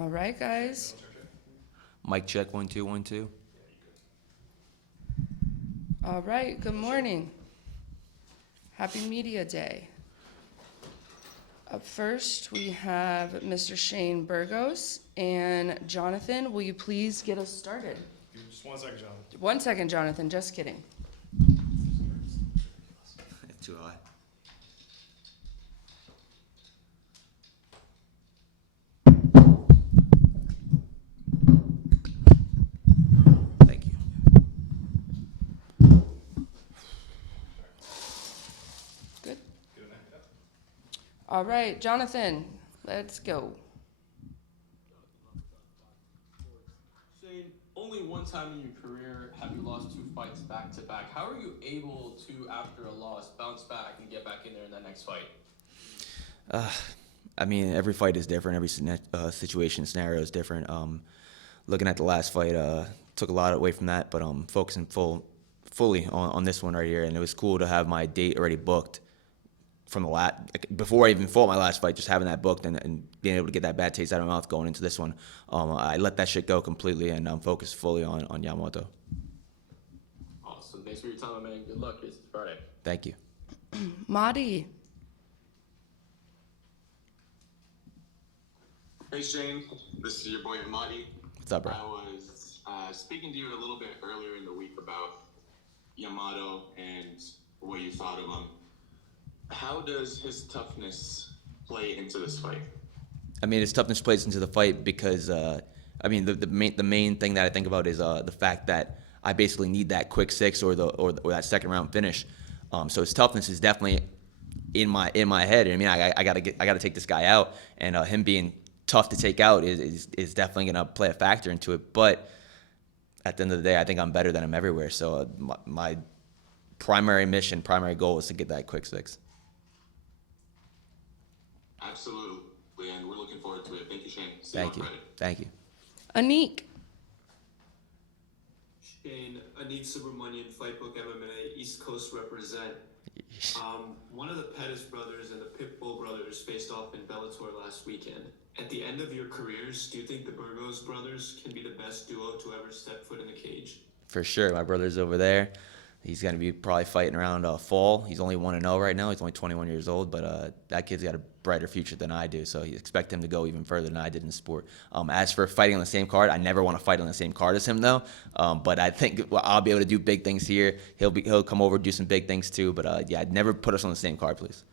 All right, guys. Mic check, 1 2 1 2. All right, good morning. Happy Media Day. Up first, we have Mr. Shane Burgos and Jonathan. Will you please get us started? Just 1 second, John. 1 second, Jonathan, just kidding. It's too high. Thank you. Good. Good enough. Yep. All right, Jonathan, let's go. Shane, only one time in your career have you lost 2 fights back to back. How are you able to, after a loss, bounce back and get back in there in that next fight? I mean, every fight is different. Every situation, scenario is different. Looking at the last fight, took a lot away from that, but focusing fully on this one right here. And it was cool to have my date already booked from the before I even fought my last fight. Just having that booked and being able to get that bad taste out of my mouth going into this one, I let that shit go completely and focused fully on Yamamoto. Awesome. Thanks for your time, man. Good luck. It's Friday. Thank you. Marty. Hey Shane, this is your boy Amadi. What's up, bro? I was speaking to you a little bit earlier in the week about Yamato and what you thought of him. How does his toughness play into this fight? I mean, his toughness plays into the fight because, I mean, the main thing that I think about is the fact that I basically need that quick six or that second round finish. So his toughness is definitely in my head. I mean, I gotta take this guy out, and him being tough to take out is definitely gonna play a factor into it. But at the end of the day, I think I'm better than him everywhere. So my primary goal is to get that quick six. Absolutely, and we're looking forward to it. Thank you, Shane. Thank you. Thank you. Anik. Shane, Anik Subramanian, Fightbook MMA, East Coast represent. One of the Pettis brothers and the Pitbull brothers faced off in Bellator last weekend. At the end of your careers, do you think the Burgos brothers can be the best duo to ever step foot in the cage? For sure. My brother's over there. He's going to be probably fighting around fall. He's only 1-0 right now. He's only 21 years old, but that kid's got a brighter future than I do, so you expect him to go even further than I did in the sport. As for fighting on the same card, I never want to fight on the same card as him, though. But I think I'll be able to do big things here. He'll come over, do some big things, too. But, yeah, I'd never put us on the same card, please.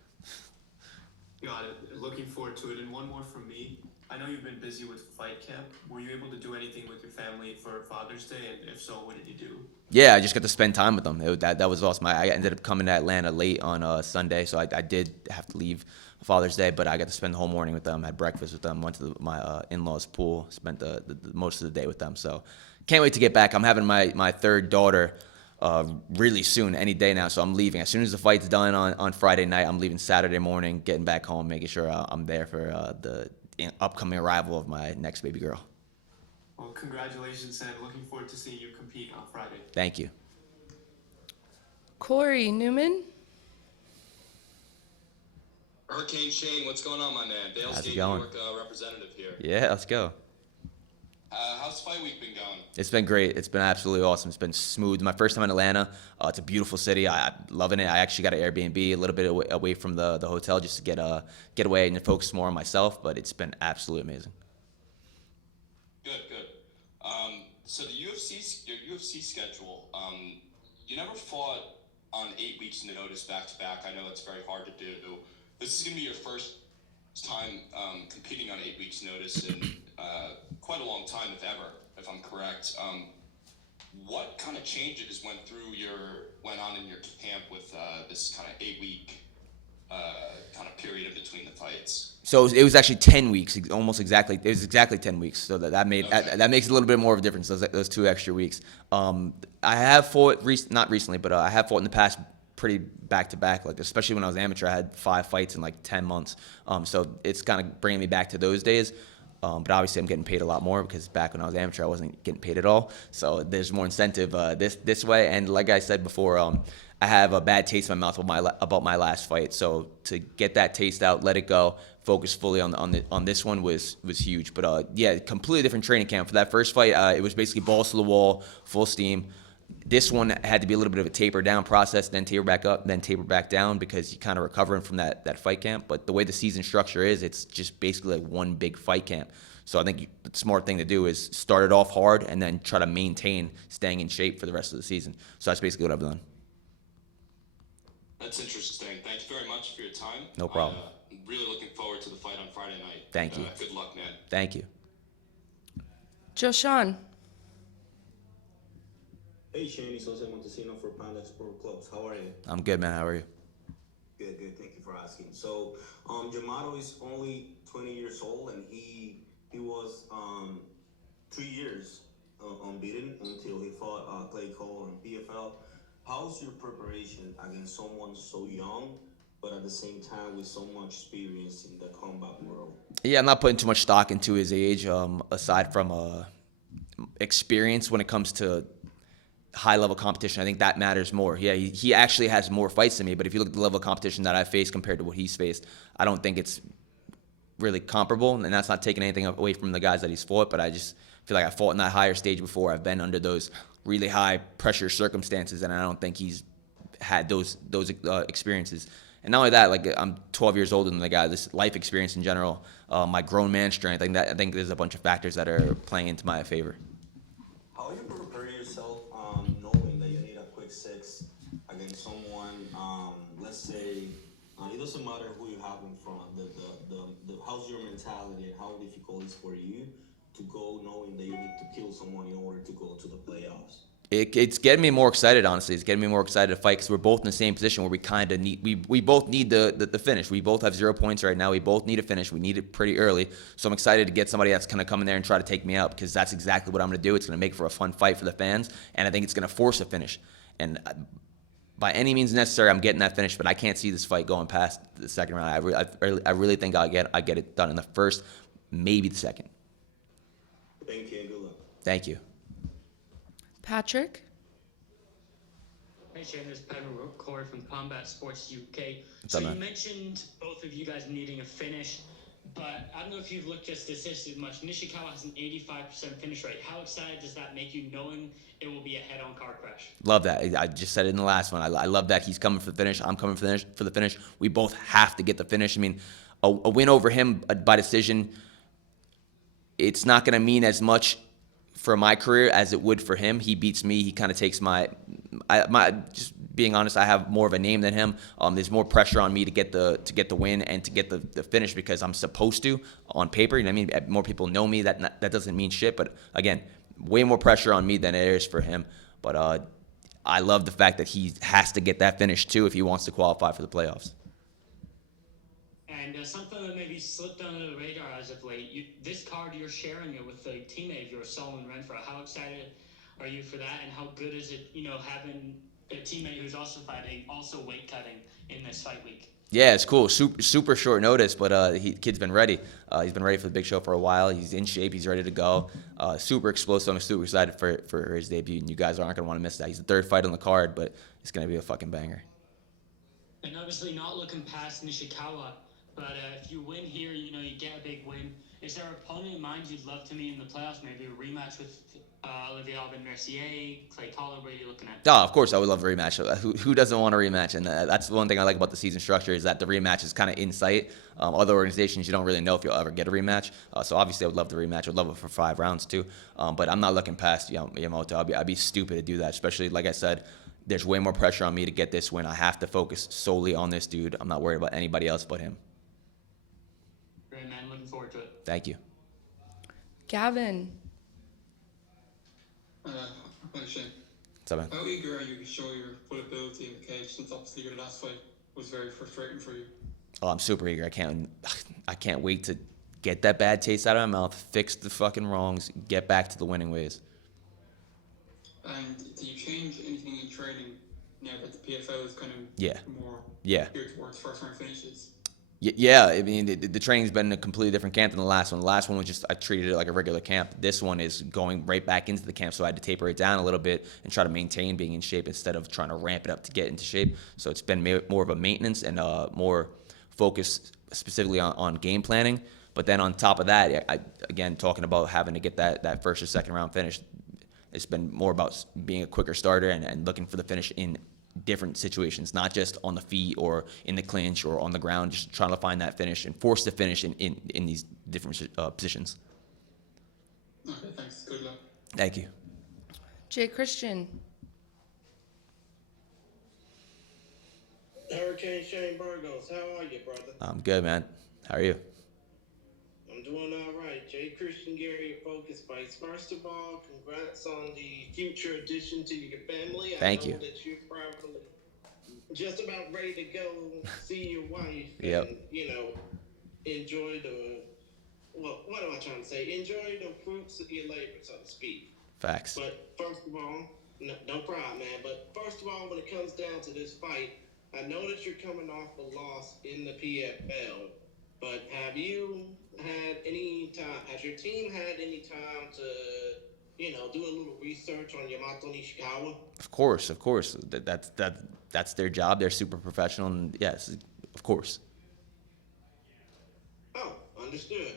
Got it. Looking forward to it. And one more from me. I know you've been busy with fight camp. Were you able to do anything with your family for Father's Day? And if so, what did you do? Yeah, I just got to spend time with them. That was awesome. I ended up coming to Atlanta late on Sunday, so I did have to leave Father's Day, but I got to spend the whole morning with them, had breakfast with them, went to my in-laws' pool, spent the most of the day with them. So can't wait to get back. I'm having my third daughter really soon, any day now, so I'm leaving. As soon as the fight's done on Friday night, I'm leaving Saturday morning, getting back home, making sure I'm there for the upcoming arrival of my next baby girl. Well, congratulations, Sam. Looking forward to seeing you compete on Friday. Thank you. Corey Newman. Hurricane Shane, what's going on, my man? Dale How's it State, New going? York representative here. Yeah, let's go. How's fight week been going? It's been great. It's been absolutely awesome. It's been smooth. My first time in Atlanta. It's a beautiful city. I'm loving it. I actually got an Airbnb a little bit away from the hotel just to get away and focus more on myself, but it's been absolutely amazing. Good. So your UFC schedule, you never fought on 8 weeks notice back to back. I know it's very hard to do. This is going to be your first time competing on 8 weeks notice in quite a long time, if I'm correct. What kind of changes went on in your camp with this kind of 8 week kind of period in between the fights? So it was actually 10 weeks, almost exactly. It was exactly 10 weeks. So that makes a little bit more of a difference. Those 2 extra weeks. I have fought not recently, but I have fought in the past pretty back to back. Like especially when I was amateur, I had 5 fights in like 10 months. So it's kind of bringing me back to those days. But obviously, I'm getting paid a lot more because back when I was amateur, I wasn't getting paid at all. So there's more incentive this way. And like I said before, I have a bad taste in my mouth about my last fight. So to get that taste out, let it go, focus fully on this one was huge. But yeah, completely different training camp. For that first fight, it was basically balls to the wall, full steam. This one had to be a little bit of a taper down process, then taper back up, then taper back down because you're kind of recovering from that fight camp. But the way the season structure is, it's just basically like one big fight camp. So I think the smart thing to do is start it off hard and then try to maintain staying in shape for the rest of the season. So that's basically what I've done. That's interesting. Thank you very much for your time. No problem. I'm really looking forward to the fight on Friday night. Thank you. Good luck, man. Thank you. Joshan. Hey Shane, it's Jose Montesino for Panda Sport Clubs. How are you? I'm good, man. How are you? Good, good. Thank you for asking. So, Yamato is only 20 years old, and he was 3 years unbeaten until he fought Clay Cole in PFL. How's your preparation against someone so young, but at the same time with so much experience in the combat world? Yeah, I'm not putting too much stock into his age, aside from experience when it comes to high-level competition. I think that matters more. Yeah, he actually has more fights than me, but if you look at the level of competition that I faced compared to what he's faced, I don't think it's really comparable, and that's not taking anything away from the guys that he's fought, but I just feel like I fought in that higher stage before. I've been under those really high pressure circumstances, and I don't think he's had those experiences. And not only that, like I'm 12 years older than the guy. This life experience in general, my grown man strength. I think there's a bunch of factors that are playing into my favor. How you prepare yourself knowing that you need a quick six against someone, let's say, it doesn't matter who you have in front, how's your mentality and how difficult it is for you to go knowing that you need to kill someone in order to go to the playoffs? It's getting me more excited, honestly. It's getting me more excited to fight because we're both in the same position where we kind of need, we both need the finish. We both have 0 points right now. We both need a finish. We need it pretty early. So I'm excited to get somebody that's going to come in there and try to take me out because that's exactly what I'm going to do. It's going to make for a fun fight for the fans, and I think it's going to force a finish. And by any means necessary, I'm getting that finish, but I can't see this fight going past the second round. I really think I get it done in the first, maybe the second. Thank you and good luck. Thank you. Patrick. Hey Shane, this is Patrick Corey from Combat Sports UK. What's So up, you man? mentioned both of you guys needing a finish, but I don't know if you've looked at statistics much. Nishikawa has an 85% finish rate. How excited does that make you knowing it will be a head-on car crash? Love that. I just said it in the last one. I love that he's coming for the finish. I'm coming for the finish. We both have to get the finish. I mean, a win over him by decision, it's not going to mean as much for my career as it would for him. He beats me. He kind of takes my just being honest, I have more of a name than him. There's more pressure on me to get the win and to get the finish because I'm supposed to on paper. You know what I mean? More people know me. That doesn't mean shit. But again, way more pressure on me than it is for him. But I love the fact that he has to get that finish too if he wants to qualify for the playoffs. And something that maybe slipped under the radar as of late, this card you're sharing it with a teammate of yours, Solomon Renfro. How excited are you for that, and how good is it, having a teammate who's also fighting, also weight cutting in this fight week? Yeah, it's cool. Super short notice, but kid's been ready. He's been ready for the big show for a while. He's in shape. He's ready to go. Super explosive. I'm super excited for his debut, and you guys aren't going to want to miss that. He's the third fight on the card, but it's going to be a fucking banger. And obviously not looking past Nishikawa, but if you win here, you get a big win. Is there an opponent in mind you'd love to meet in the playoffs? Maybe a rematch with Olivier-Aubin, Clay Collard? What are you looking at? Oh, of course I would love a rematch. Who doesn't want a rematch? And that's the one thing I like about the season structure is that the rematch is kind of in sight. Other organizations, you don't really know if you'll ever get a rematch. So obviously I would love the rematch. I would love it for 5 rounds too. But I'm not looking past Yamato. I'd be stupid to do that, especially like I said, there's way more pressure on me to get this win. I have to focus solely on this dude. I'm not worried about anybody else but him. Great, man. Looking forward to it. Thank you. Gavin. Hi Shane. What's up, man? How eager are you to show your full ability in the cage since obviously your last fight was very frustrating for you? Oh, I'm super eager. I can't wait to get that bad taste out of my mouth, fix the fucking wrongs, get back to the winning ways. And do you change anything in training now that the PFL is kind of Yeah. more Yeah. geared towards first round finishes? Yeah, I mean, the training's been a completely different camp than the last one. The last one was just, I treated it like a regular camp. This one is going right back into the camp, so I had to taper it down a little bit and try to maintain being in shape instead of trying to ramp it up to get into shape. So it's been more of a maintenance and more focus specifically on game planning. But then on top of that, again, talking about having to get that first or second round finish, it's been more about being a quicker starter and looking for the finish in different situations, not just on the feet or in the clinch or on the ground, just trying to find that finish and force the finish in these different positions. Okay, thanks. Good luck. Thank you. Jay Christian. Hurricane Shane Burgos, how are you, brother? I'm good, man. How are you? I'm doing all right. Jay Christian, Gary, Focus Fights. First of all, congrats on the future addition to your family. Thank I know you. that you're probably just about ready to go see your wife Yep. and, enjoy what am I trying to say? Enjoy the fruits of your labor, so to speak. Facts. But first of all, no problem, man. But first of all, when it comes down to this fight, I know that you're coming off a loss in the PFL, but have you had any time? Has your team had any time to, do a little research on Yamato Nishikawa? Of course. That's their job. They're super professional, and yes, of course. Oh, understood.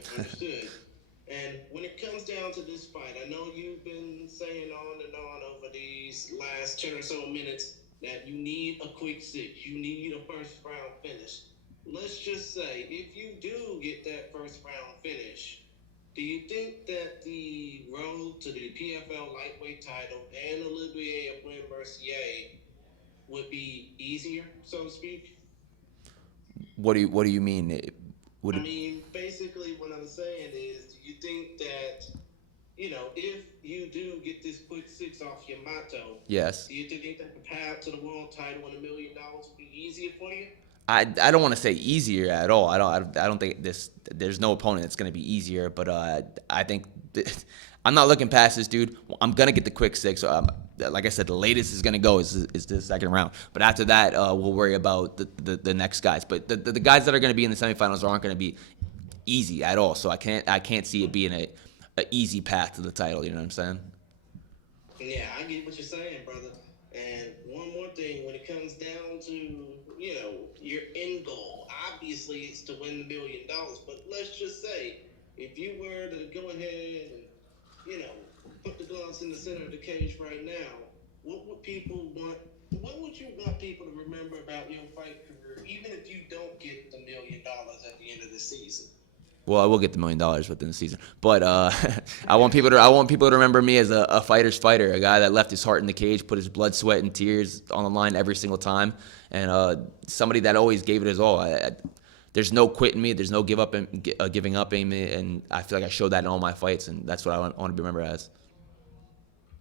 And when it comes down to this fight, I know you've been saying on and on over these last 10 or so minutes that you need a quick six. You need a first round finish. Let's just say, if you do get that first round finish, do you think that the road to the PFL lightweight title and Olivier-Aubin versus Ye would be easier, so to speak? What do you mean? Basically what I'm saying is, do you think that, if you do get this quick six off Yamato, Yes. do you think that the path to the world title and $1 million would be easier for you? I don't want to say easier at all. I don't think there's no opponent that's going to be easier, but I think I'm not looking past this dude. I'm going to get the quick six. Like I said, the latest is going to go is the second round. But after that, we'll worry about the next guys. But the guys that are going to be in the semifinals aren't going to be easy at all. So I can't see it being a easy path to the title. You know what I'm saying? Yeah, I get what you're saying, brother. And one more thing, when it comes down to, your end goal, obviously it's to win the $1 million. But let's just say, if you were to go ahead and, put the gloves in the center of the cage right now, what would you want people to remember about your fight career, even if you don't get the $1 million at the end of the season? Well, I will get the $1 million within the season, but I want people to remember me as a fighter's fighter, a guy that left his heart in the cage, put his blood, sweat, and tears on the line every single time, and somebody that always gave it his all. There's no quitting me. There's no giving up in me, and I feel like I showed that in all my fights, and that's what I want to be remembered as.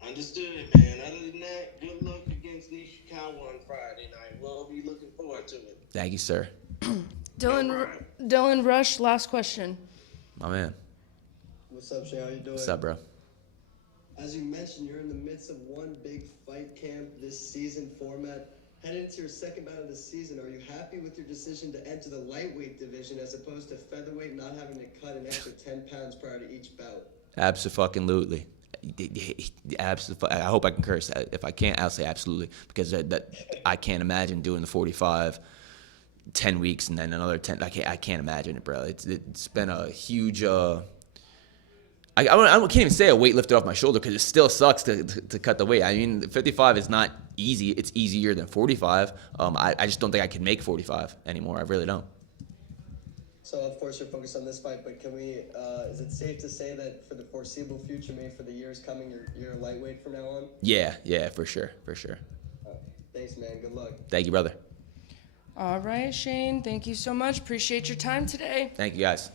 Understood, man. Other than that, good luck against Nishikawa on Friday night. We'll be looking forward to it. Thank you, sir. Dylan Rush, last question. My man. What's up, Shay? How you doing? What's up, bro? As you mentioned, you're in the midst of one big fight camp this season format. Heading into your second bout of the season, are you happy with your decision to enter the lightweight division as opposed to featherweight, not having to cut an extra 10 pounds prior to each bout? Absolutely. Absolutely. I hope I can curse. If I can't, I'll say absolutely, because I can't imagine doing the 45, 10 weeks and then another 10. I can't imagine it, bro. It's been a huge. I can't even say a weight lifted off my shoulder because it still sucks to cut the weight. I mean, 55 is not easy. It's easier than 45. I just don't think I can make 45 anymore. I really don't. So, of course, you're focused on this fight, but can we, is it safe to say that for the foreseeable future, maybe for the years coming, you're a lightweight from now on? Yeah, for sure. Thanks, man. Good luck. Thank you, brother. All right, Shane, thank you so much. Appreciate your time today. Thank you, guys.